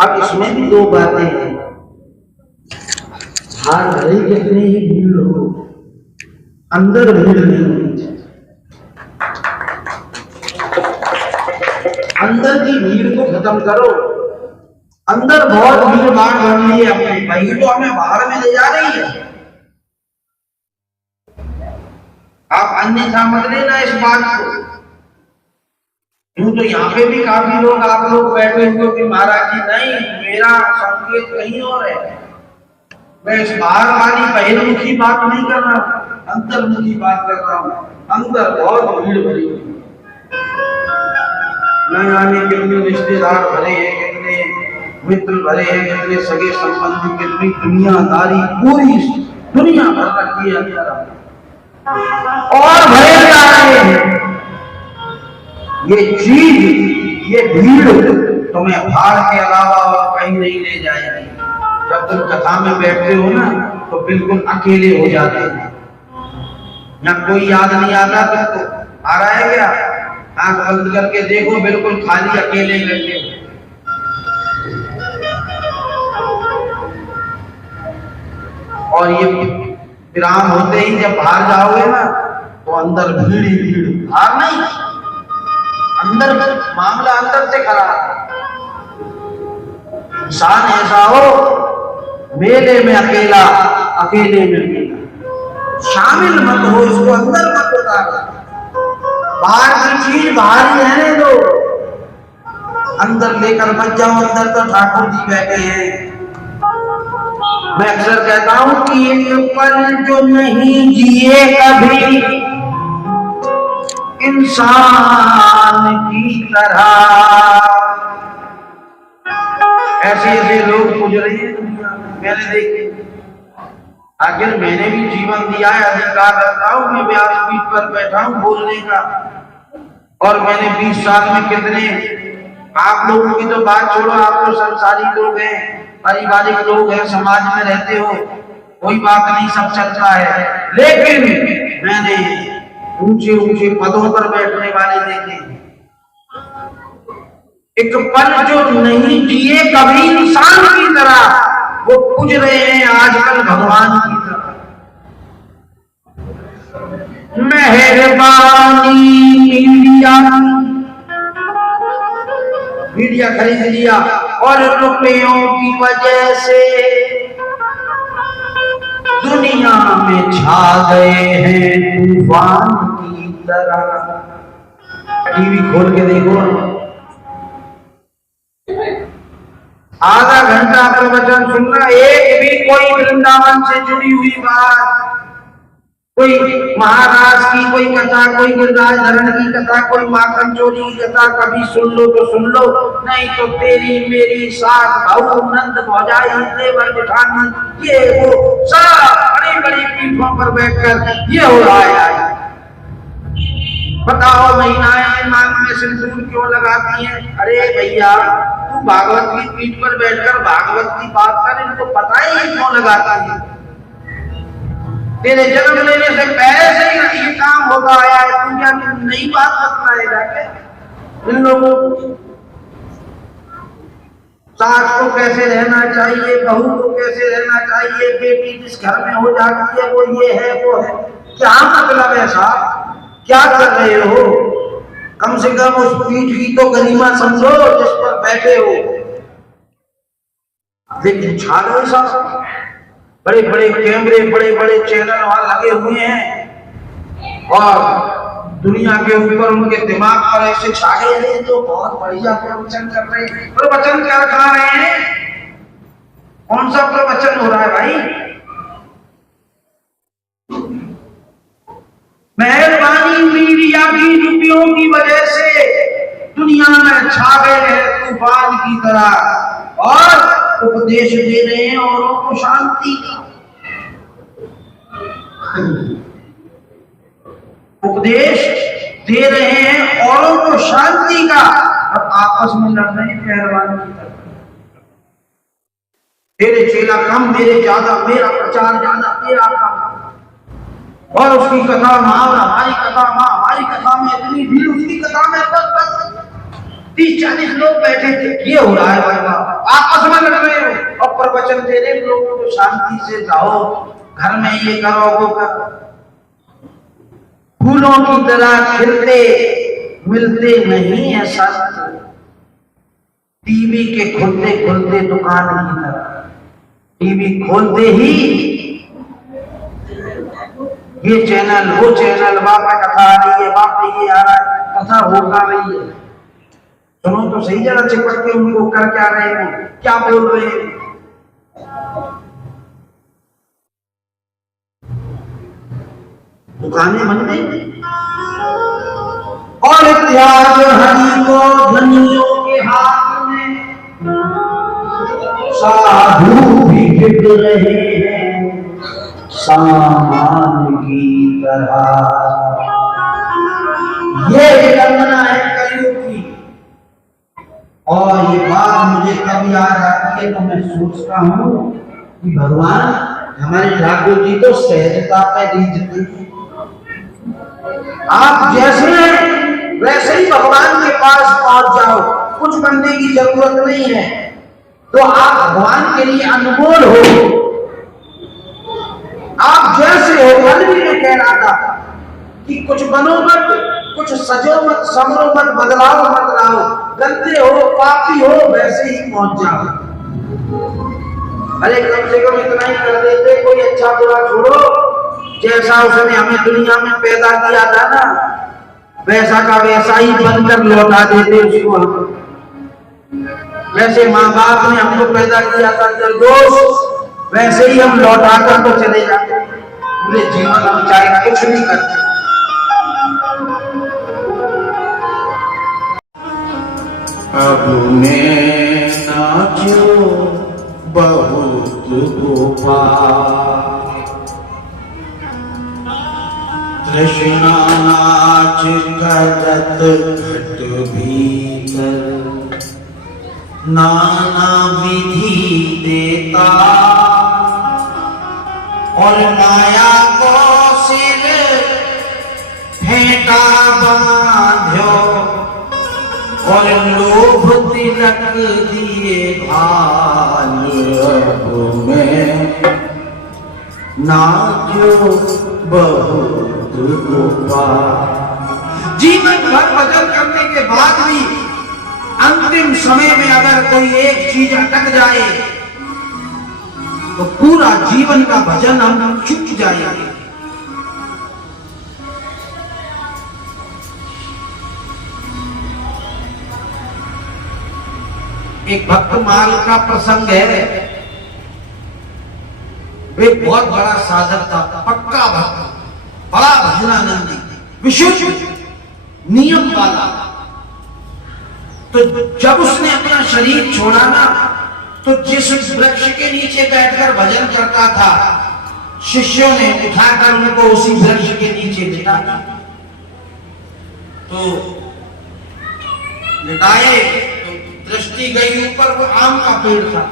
अब इसमें भी दो बातें हैं। बाहर भले कितनी ही भीड़ हो, अंदर भीड़ नहीं होनी चाहिए। अंदर की भीड़ को खत्म करो। अंदर बहुत भीड़ भाड़ बन रही है, अपनी भाई तो हमें बाहर में ले जा रही है। आप अन्यथा मत लेना इस बात को। यूं तो यहाँ पे भी काफी लोग आप लोग बैठे हुए कि महाराज जी नहीं, मेरा संकेत कहीं और है। मैं इस बाहर वाली बहिर्मुखी बात नहीं कर रहा हूँ, अंतर्मुखी बात कर रहा हूँ। अंदर बहुत भीड़ भरी हुई, न जाने कितने रिश्तेदार भरे हैं, कितने मित्र भरे हैं, कितने सगे संबंधी, कितनी दुनियादारी, पूरी दुनिया भर रखी है अंदर और भरे जा रहे हैं। ये चीज, ये भीड़ तुम्हें भाड़ के अलावा और कहीं नहीं ले जाएगी। जब तुम कथा में बैठते हो ना तो बिल्कुल अकेले हो जाते हैं, ना कोई याद नहीं आता। तुमको आ रहा है क्या? आंख बंद करके देखो, बिल्कुल खाली अकेले बैठे हो। और ये विराम होते ही जब बाहर जाओगे ना तो अंदर भीड़ ही भीड़, बाहर नहीं, अंदर मामला अंदर से खराब। इंसान ऐसा हो मेले में अकेला, अकेले में अकेला, शामिल मत हो, इसको अंदर मत उतारो। बाहर की चीज बाहर ही रहने दो, अंदर लेकर मत जाओ। अंदर तो ठाकुर जी बैठे हैं। मैं अक्सर कहता हूं कि एक पल जो नहीं जिए कभी इंसान की तरह, ऐसे ऐसे लोग गुजरे हैं दुनिया में, मैंने देखे। आखिर मैंने भी जीवन दिया है, अधिकार रखता हूं, मैं व्यासपीठ पर बैठा हूं बोलने का। और मैंने 20 साल में कितने, आप लोगों की तो बात छोड़ो, आप तो संसारी लोग हैं, पारिवारिक लोग हैं, समाज में रहते हो, कोई बात नहीं, सब चलता है। लेकिन मैंने ऊंचे ऊंचे पदों पर बैठने वाले देखे। एक पल जो नहीं जिए कभी इंसान की तरह, वो पूज रहे हैं आजकल भगवान की तरह। मेहरबानी मीडिया खरीद लिया और रुपयों की वजह से दुनिया में छा गए हैं तूफान की तरह। टीवी खोल के देखो, आधा घंटा प्रवचन सुनना, एक भी कोई वृंदावन से जुड़ी हुई बात, कोई महाराज की कोई कथा, कोई गिरिराज धरण की कथा, कोई माखन चोरी की कथा, कभी सुन लो तो सुन लो, नहीं तो तेरी मेरी साथ भाऊ नंद भौजाई देवर जेठानी, ये वो सब बड़ी बड़ी पीठों पर बैठकर ये हो रहा है। बताओ महिलाएं नाक में सिंदूर क्यों लगाती हैं? अरे भैया, तू भागवत की पीठ पर बैठकर भागवत की बात कर, इनको पता ही क्यों लगाता है। तेरे जन्म लेने से पहले से ही ये काम होता आया है, तू क्या नई बात बताएगा क्या इन लोगों को? सास को कैसे रहना चाहिए, बहू को कैसे रहना चाहिए, बेटी जिस घर में हो जाती है वो ये है वो है, क्या मतलब है साहब? क्या कर रहे हो? कम से कम उस पीठ की तो गरिमा समझो जिस पर बैठे हो। लेकिन छाड़ो साहब, बड़े बड़े कैमरे, बड़े बड़े चैनल वहां लगे हुए हैं और दुनिया के ऊपर उनके दिमाग पर ऐसे छा गए हैं, तो बहुत बढ़िया प्रवचन कर रहे हैं। प्रवचन क्या खा रहे हैं? कौन सा प्रवचन हो रहा है भाई? मेहरबानी मीडिया की रुपयों की वजह से दुनिया में छा गए हैं तूफान की तरह और उपदेश दे रहे हैं औरों को शांति का। उपदेश दे रहे हैं औरों को शांति का और आपस में लड़ रहे हैं मेहरबानी की तरह। तेरे चेला कम, मेरे ज्यादा, मेरा प्रचार ज्यादा, तेरा कम। और उसकी कथा मां और हमारी कथा मां, हमारी कथा में इतनी भीड़, उसकी कथा में बस 30-40 लोग बैठे थे। ये हो रहा है भाई बाबा, आपस में लड़ रहे हो और प्रवचन दे रहे लोगों को, शांति से जाओ, घर में ये करो वो करो। फूलों की तरह खिलते मिलते नहीं है संत, टीवी के खुलते खुलते दुकान की तरह। टीवी खोलते ही ये चैनल वो चैनल, वहां पे कथा आ रही है, वहां पे ये आ रहा है, कथा होगा रही है। सुनो तो सही, जरा चिपट के उनको कर क्या रहे हैं, क्या बोल रहे हैं। दुकानें बन गई और इत्यादि हरि को धनियों के हाथ में, साधु भी बिक रहे हैं सामान की तरह। ये विडंबना है कलयुग की। और ये बात मुझे कब याद आती है तो मैं सोचता हूँ कि भगवान हमारे ठाकुर जी तो सहजता पे रीझते हैं। आप जैसे हैं वैसे ही भगवान के पास पहुंच जाओ, कुछ बनने की जरूरत नहीं है। तो आप भगवान के लिए अनमोल हो। आप जैसे हो, मन में कह रहा था कि कुछ बनो मत, कुछ सजो मत, समरो मत, बदलाव मत लाओ, गंदे हो पापी हो वैसे ही पहुंच जाओ। अरे कम से कम इतना ही कर देते, कोई अच्छा बुरा छोड़ो, जैसा उसने हमें दुनिया में पैदा किया था ना वैसा का वैसा ही बनकर लौटा देते उसको हम। वैसे माँ बाप ने हमको पैदा किया था निर्दोष, वैसे ही हम लौटा कर तो चले जाते, पूरे जीवन हम चाहे कुछ नहीं करते। अब मैं नाचो बहुत गोपाल, कृष्णा नाच करत घट भीतर, नाना विधि देता और माया को सिर फेंटा बांध्यो, और लोभ तिलक दिए भाल। अब मैं नाचो बहुत गोपाल। जीवन भर भजन करने के बाद भी अंतिम समय में अगर कोई एक चीज अटक जाए तो पूरा जीवन का भजन हम चूक जाएंगे। एक भक्तमाल का प्रसंग है। वे बहुत बड़ा साधक था, पक्का भक्त, बड़ा भजनानंदी, विशुद्ध नियम वाला। तो जब उसने अपना शरीर छोड़ा ना, तो जिस वृक्ष के नीचे बैठकर भजन करता था, शिष्यों ने उठाकर उनको उसी वृक्ष के नीचे लिटा दिया। तो लिटाए, दृष्टि गई ऊपर, वो आम का पेड़ था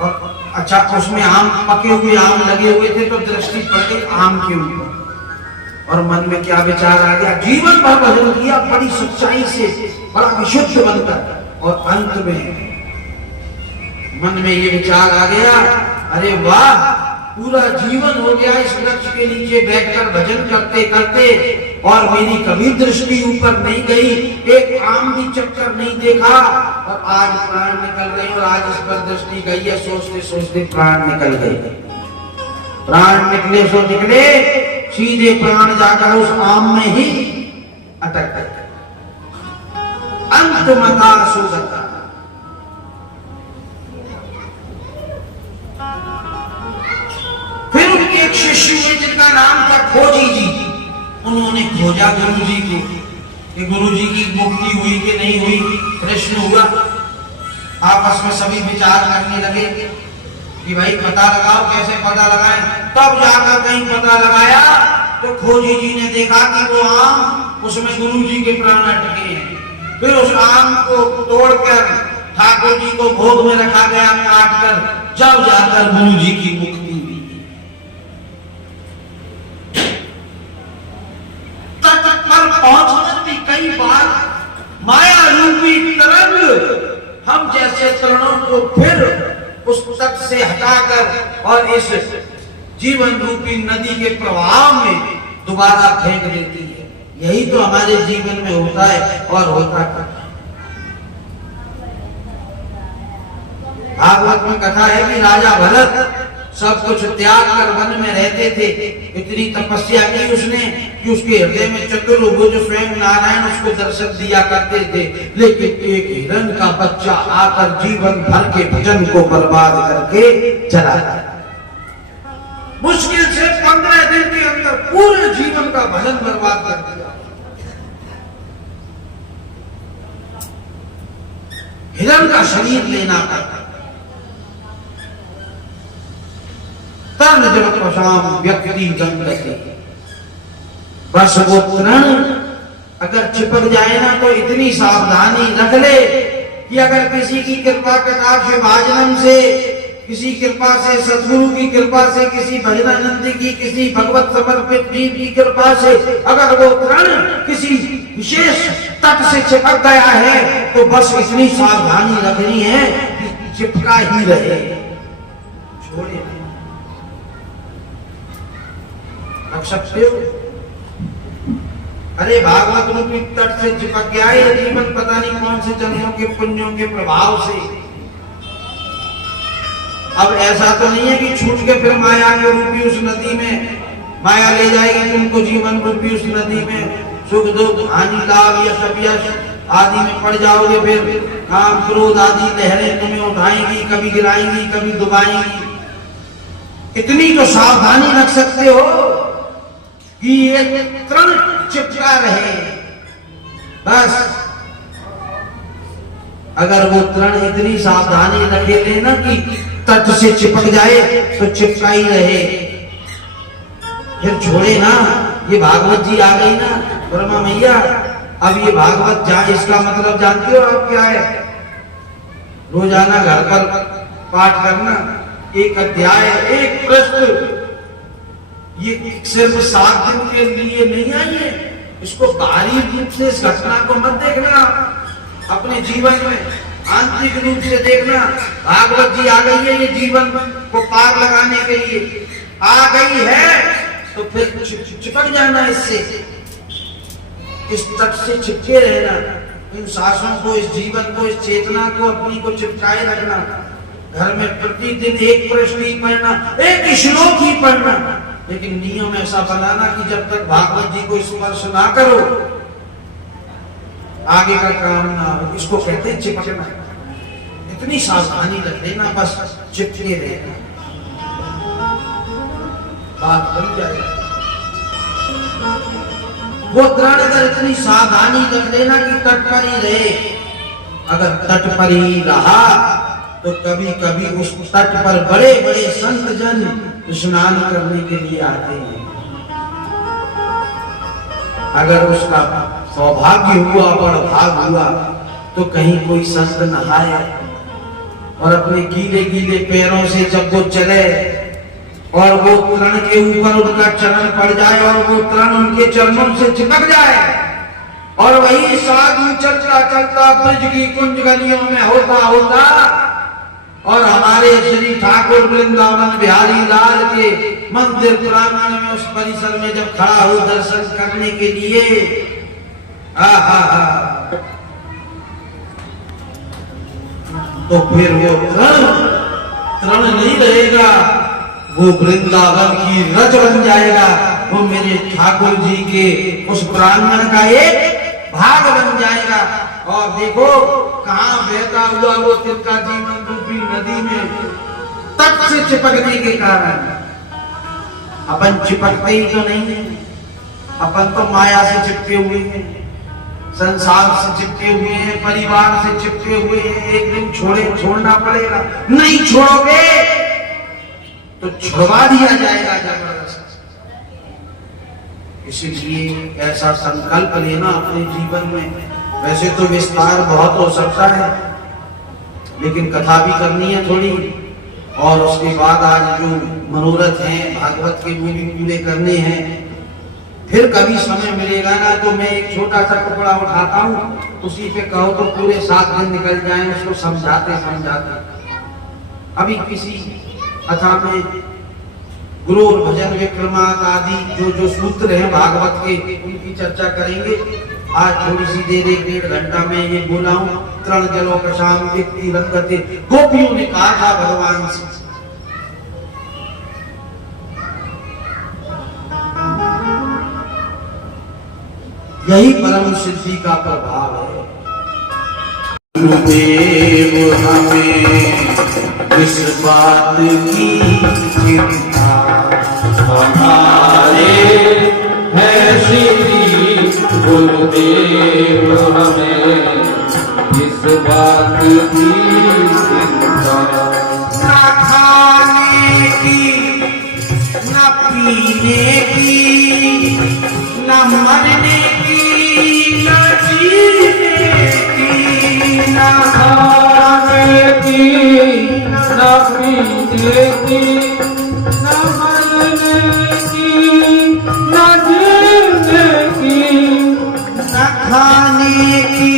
और अच्छा उसमें आम, पके हुए आम लगे हुए थे, तो दृष्टि पड़ गई आम के ऊपर और मन में क्या विचार आ गया। जीवन भर भजन किया बड़ी सच्चाई से, बड़ा विशुद्ध बनकर, और अंत में मन में ये विचार आ गया, अरे वाह, पूरा जीवन हो गया इस वृक्ष के नीचे बैठकर भजन करते करते और मेरी कभी दृष्टि ऊपर नहीं गई, एक आम भी चक्कर नहीं देखा, और आज प्राण निकल गए। और आज इस पर दृष्टि गई है, सोचते सोचते प्राण निकल गए। प्राण निकले सो निकले, सीधे प्राण जाकर उस आम में ही अटक गए। अंत मता सुगता। फिर उनके एक शिष्य हुए जिनका नाम था खोजी जी। उन्होंने खोजा गुरु जी को कि गुरु जी की मुक्ति हुई कि नहीं हुई। प्रश्न हुआ, आपस में सभी विचार करने लगे कि भाई पता लगाओ, कैसे पता लगाएं। तब जाकर कहीं पता लगाया तो खोजी जी ने देखा कि वो आम, उसमें गुरु जी के प्राण अटके हैं। फिर उस आम को तोड़कर ठाकुर जी को भोग में रखा गया, काट कर, जब जाकर गुरु जी की मुक्ति हुई। तट पर पहुंचकर भी कई बार माया रूपी हम जैसे तरुणों को फिर उस तट से हटाकर और इस जीवन रूपी नदी के प्रवाह में दोबारा फेंक देती है। यही तो हमारे जीवन में होता है और होता है। भागवत में कथा है कि राजा भरत सब कुछ त्याग कर वन में रहते थे। इतनी तपस्या की उसने कि उसके हृदय में चतुर्भुज स्वयं नारायण उसको दर्शन दिया करते थे, लेकिन एक हिरण का बच्चा आकर जीवन भर के भजन को बर्बाद करके चला गया। मुश्किल से 15 दिन के अंदर पूरे जीवन का भजन बर्बाद कर दिया। हिरण का शरीर लेना पड़ा। तर्ण जगत प्रशाम व्यक्ति गंगति, बस वो तृण अगर चिपक जाए ना तो इतनी सावधानी रख ले कि अगर किसी की कृपा कटाक्ष भाजनम से, किसी कृपा से, सदगुरु की कृपा से, किसी भजनानंद की, किसी भगवत समर्पित जीव की कृपा से अगर वो तृण किसी विशेष तट से चिपक गया है तो बस इतनी सावधानी रखनी है कि चिपका ही रहे, छोड़े रख सकते हो। अरे भागवत रूपी तट से चिपक गया है जीवन, पता नहीं कौन से जन्मों के पुण्यों के प्रभाव से। अब ऐसा तो नहीं है कि छूट के फिर माया के रूपी उस नदी में माया ले जाएगी तुमको, जीवन रूपी उस नदी में सुख दुख हानि लाभ यश अपयश आदि में पड़ जाओगे। फिर काम क्रोध आदि लहरें तुम्हें उठाएंगी, कभी गिराएंगी, कभी डुबाएंगी। इतनी तो सावधानी रख सकते हो कि ये तृण चिपका रहे। बस अगर वो तृण इतनी सावधानी रखे लेना कि तट से चिपक जाए तो चिपका ही रहे, फिर छोड़े ना। ये भागवत जी आ गई ना ब्रह्मा मैया। अब ये भागवत जाए, इसका मतलब जानते हो आप क्या है? रोजाना घर पर पाठ करना, एक अध्याय, एक पृष्ठ। ये सिर्फ 7 दिन के लिए नहीं आई है, इसको बाहरी रूप से इस घटना को मत देखना, अपने जीवन में आंतरिक रूप से देखना। भागवत जी आ गई है ये जीवन को पार लगाने के लिए आ गई है, तो फिर चिपक जाना इससे, इस तट से चिपके रहना, इन सांसों को, इस जीवन को, इस चेतना को अपनी को चिपकाए रखना। घर में प्रतिदिन एक पृष्ठ ही पढ़ना, एक श्लोक ही पढ़ना, लेकिन नियम ऐसा बनाना कि जब तक भागवत जी को स्पर्श ना करो आगे का काम ना हो। इसको कहते हैं चिपकना। इतनी सावधानी रख लेना, बस चिपके रहना, बात बन जाएगी। वो तृण अगर इतनी सावधानी रख लेना कि तट पर ही रहे, अगर तट पर ही रहा तो कभी कभी उस तट पर बड़े बड़े संत जन स्नान करने के लिए आते हैं। अगर उसका सौभाग्य हुआ, बड़भाग हुआ, तो कहीं कोई संत नहाए और अपने गीले गीले पैरों से जब वो चले और वो तृण के ऊपर उनका चरण पड़ जाए और वो तृण उनके चरणों से चिपक जाए और वही साधु चलता चलता ब्रज की कुंज गलियों में होता होता और हमारे श्री ठाकुर वृंदावन बिहारी लाल के मंदिर प्रांगण में उस परिसर में जब खड़ा हो दर्शन करने के लिए, तो फिर वो तृण नहीं रहेगा, वो वृंदावन की रज बन जाएगा, वो मेरे ठाकुर जी के उस प्रांगण का एक भाग बन जाएगा। और देखो कहां बहता हुआ वो तिनका जीवन रूपी नदी में तट से चिपकने के कारण। अपन चिपकते ही तो नहीं है, अपन तो माया से चिपके हुए हैं, संसार से चिपके हुए हैं, परिवार से चिपके हुए हैं। एक दिन छोड़ना पड़ेगा, नहीं छोड़ोगे तो छुड़वा दिया जाएगा जबरदस्त। इसलिए ऐसा संकल्प लेना अपने जीवन में। वैसे तो विस्तार बहुत हो सकता है, लेकिन कथा भी करनी है थोड़ी, और उसके बाद आज जो मनोरथ हैं भागवत के वो भी पूरे करने हैं। फिर कभी समय मिलेगा ना तो मैं एक छोटा सा टुकड़ा उठाता हूँ उसी पे कहो तो पूरे 7 दिन निकल जाएं उसको समझाते समझाते। अभी किसी कथा में गुरु और भजन विक्रमांक आदि जो जो सूत्र हैं भागवत के उनकी चर्चा करेंगे। आज थोड़ी सी देर 1-1.5 घंटा में ये बोला हूं। तृण जलो प्रशाम व्यक्ति रंगते, गोपियों ने कहा था भगवान से, यही परम सिद्धि का प्रभाव है। गुरुदेव हमें इस बात की चिंता हमारे है श्री गुरुदेव हमें इस बात की चिंता। ना खाने की, ना पीने की, ना मरने की, ना जीने की, ना खाने की, ना पीने की, ना मरने की, ना जीने की। ना खाने की,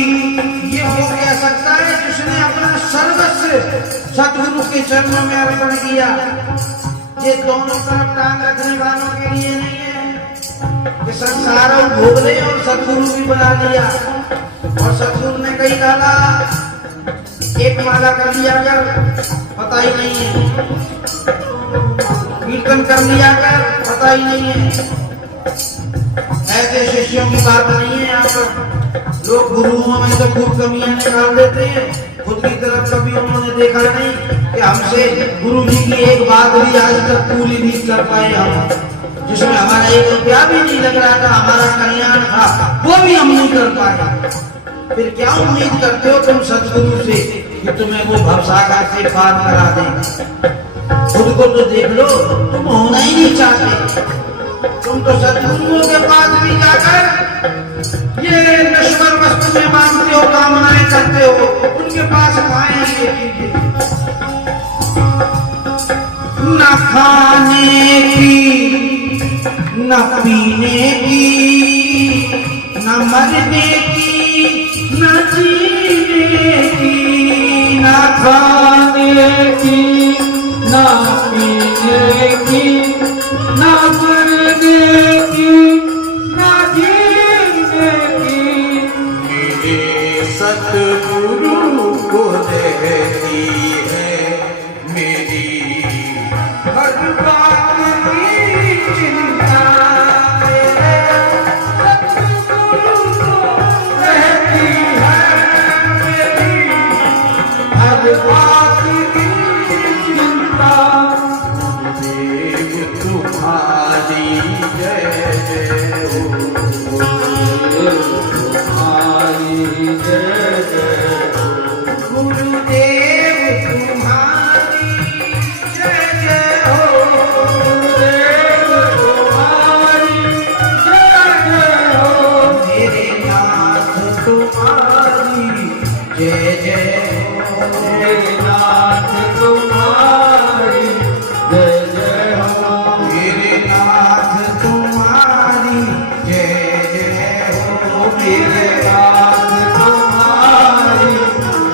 ये हो कह सकता है जिसने अपना सर्वस्व सतगुरु के चरणों में अर्पण किया। ये दोनों तरफ टांग रखने वालों के लिए नहीं है कि संसार भोग ले और सतगुरु भी बना लिया। और सतगुरु ने कही डाला, एक माला कर लिया कर, पता ही नहीं है, कीर्तन कर लिया कर, पता ही नहीं है। ऐसे शिष्यों की बात नहीं है। यहाँ पर लोग गुरुओं में तो खूब कमियां निकाल देते हैं, खुद की तरफ कभी उन्होंने देखा नहीं कि हमसे गुरु जी की एक बात भी आज तक पूरी नहीं कर पाए हम, जिसमें हमारा 1 रुपया भी नहीं लग रहा था, हमारा कल्याण था, वो भी हम नहीं कर पाए। फिर क्या उम्मीद करते हो तुम सतगुरु से कि तुम्हें वो भवसागर से पार करा देंगे? खुद को तो देख लो, तुम होना ही नहीं चाहते। तुम तो सतगुरुओं के पास भी जाकर ये नश्वर वस्तु में मांगते हो, कामनाएं करते हो, उनके पास खाएंगे। न खाने की, न पीने की, न मरने की, न जीने की। ना खाने की, ना पीने की, ना मरने की, ना जीने की। मेरे सतगुरु को देती है मेरी हर बात की चिंता, मेरे सतगुरु को रहती है मेरी हर बात की चिंता। देव तुम्हारी जय जय हो, तुम्हारी जय जय हो। गुरुदेव तुम्हारी जय जय हो, गुरुदेव तुम्हारी जय जय हो। मेरे नाथ तुम्हारी जय जय हो, मेरे नाथ तुम्हारी जय जय हो। मेरे नाथ तुम्हारी जय जय हो, मेरे नाथ तुम्हारी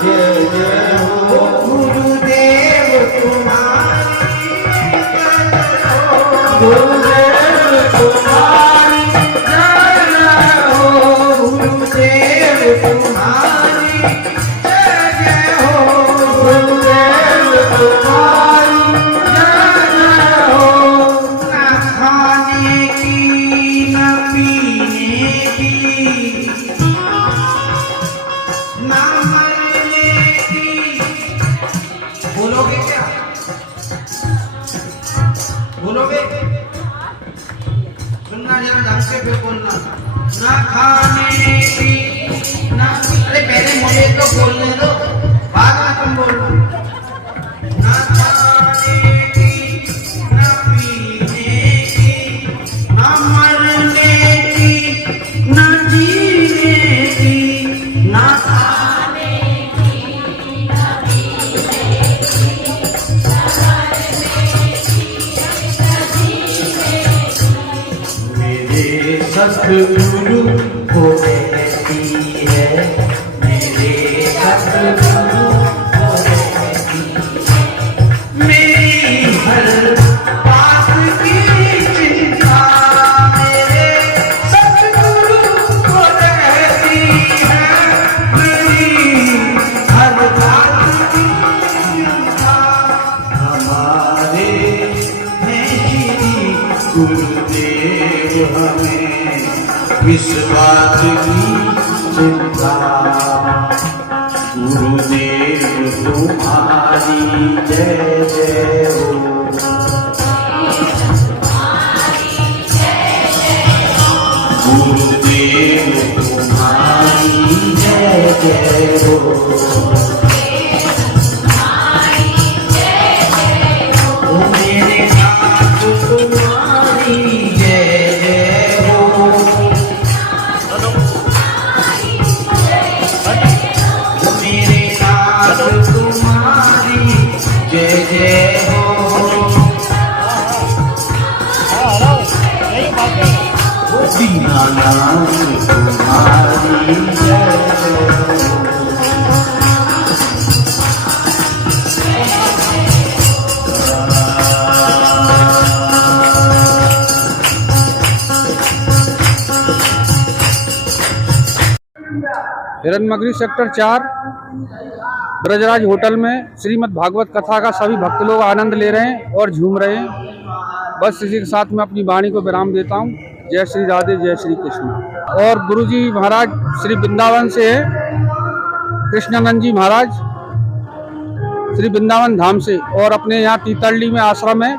जय जय हो। गुरुदेव तुम्हारी जय जय हो, गुरुदेव तुम्हारी जय जय हो। गुरुदेव तुम्हारी जय जय हो, गुरुदेव तुम्हारी जय जय हो। ना खाने की, ना पीने की, ना मरने की। बोलोगे क्या? बोलोगे? सुनना जरा ढंग से, फिर बोलना। ना खाने की, ना, अरे पहले मुझे तो बोलने दो, बाद में तुम बोलो। ना खाने की, ना पीने की, ना मरने की, ना जीने की, ना खाने की, ना पीने की, ना मरने की, ना जीने की। मेरे सतगुरु को देती है गुरुदेव तुम्हारी जय जय हो। गुरुदेव तुम्हारी जय जय हो। ओ मेरे नाथ तुम्हारी जय जय हो। ओ मेरे नाथ तुम्हारी जय जय हो। दीनानाथ तुम्हारी जय जय हो। हिरनमगरी सेक्टर 4 ब्रजराज होटल में श्रीमद् भागवत कथा का सभी भक्त लोग आनंद ले रहे हैं और झूम रहे हैं। बस इसी के साथ मैं अपनी वाणी को विराम देता हूँ। जय श्री राधे, जय श्री कृष्ण। और गुरुजी महाराज श्री वृंदावन से है, कृष्णानंद जी महाराज श्री वृंदावन धाम से, और अपने यहाँ तीतरली में आश्रम है,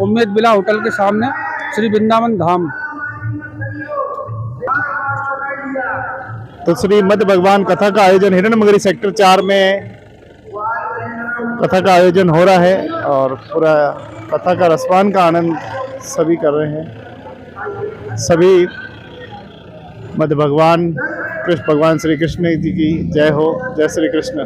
उम्मेद बिला होटल के सामने, श्री वृंदावन धाम। तो श्रीमद् भगवान कथा का आयोजन हिरनमगरी सेक्टर 4 में कथा का आयोजन हो रहा है और पूरा कथा का रसपान का आनंद सभी कर रहे हैं। सभी मध्य भगवान कृष्ण भगवान श्री कृष्ण जी की जय हो। जय श्री कृष्ण।